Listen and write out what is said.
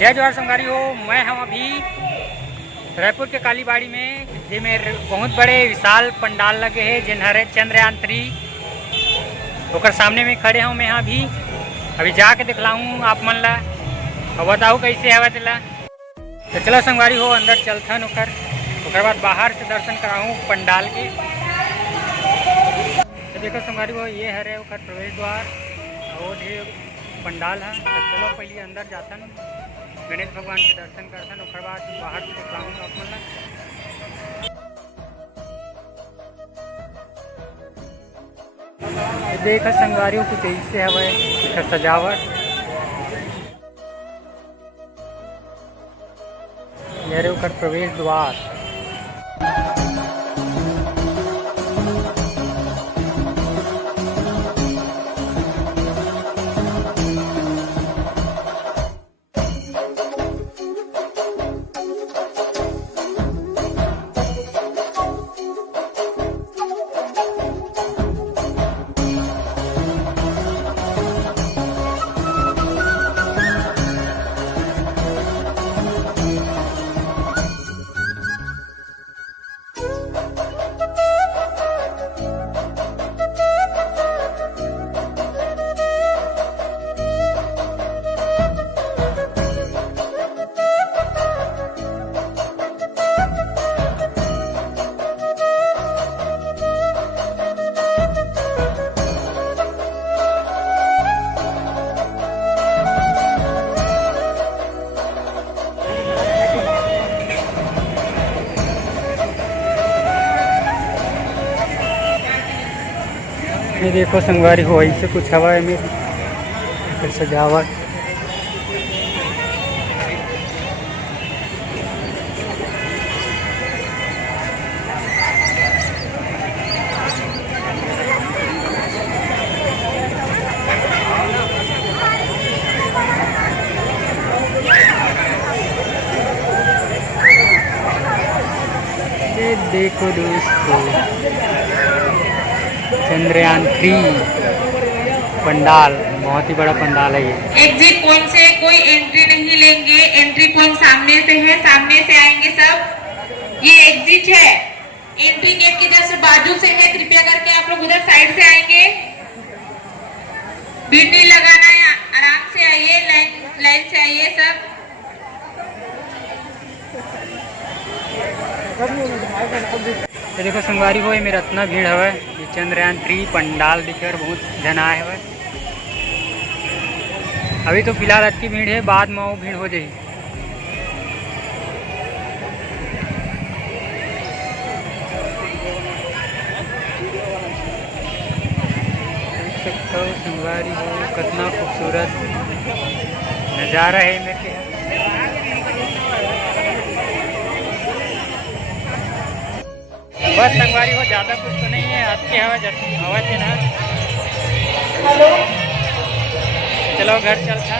जय जवाहर संगारी हो। मैं हम अभी रायपुर के कालीबाड़ी में जिसमें बहुत बड़े विशाल पंडाल लगे हैं जिन्हरे चंद्रयान 3 ओकर सामने में खड़े हूँ मैं यहाँ अभी जाके दिखलाऊँ आप मन ला और बताऊँ कैसे हवा दिला। तो चलो संगवारी हो अंदर चलथन ओकर बाद बाहर से दर्शन कराऊँ पंडाल के। तो देखो संगवारी हो ये हरे ओकर प्रवेश द्वार और ये पंडाल है। तो चलो पहले अंदर जातन गणेश भगवान के दर्शन करतन ओकर बाद बाहर से दिखलाऊँ आप मन ला। देखा संगवारियों कुछ ऐसे हवे सजावट ये ओकर प्रवेश द्वार। ये देखो संगवारी हो ऐसे कुछ हवा है मेरी सजावट। ये देखो दोस्तों चंद्रयान 3 पंडाल बहुत ही बड़ा पंडाल है ये। एग्जिट पॉइंट से कोई एंट्री नहीं लेंगे, एंट्री पॉइंट सामने से है, सामने से आएंगे सब। ये एग्जिट है, एंट्री गेट के जस्ट बाजू से है। कृपया करके आप लोग उधर साइड से आएंगे, भीड़ नहीं लगाना है, आराम से आइए, लाइन से आइए सब। तो देखो संगवारी हो मेरा इतना भीड़ है ये चंद्रयान 3 पंडाल दिखे बहुत जन आए है। अभी तो फिलहाल अच्छी भीड़ है, बाद में वो भीड़ हो जाएगी। देख सकते हो संगवारी हो कितना खूबसूरत नज़ारा है मेरे। बस संगवारी हो ज़्यादा कुछ तो नहीं है, अच्छी हवा से ना। चलो घर चलता।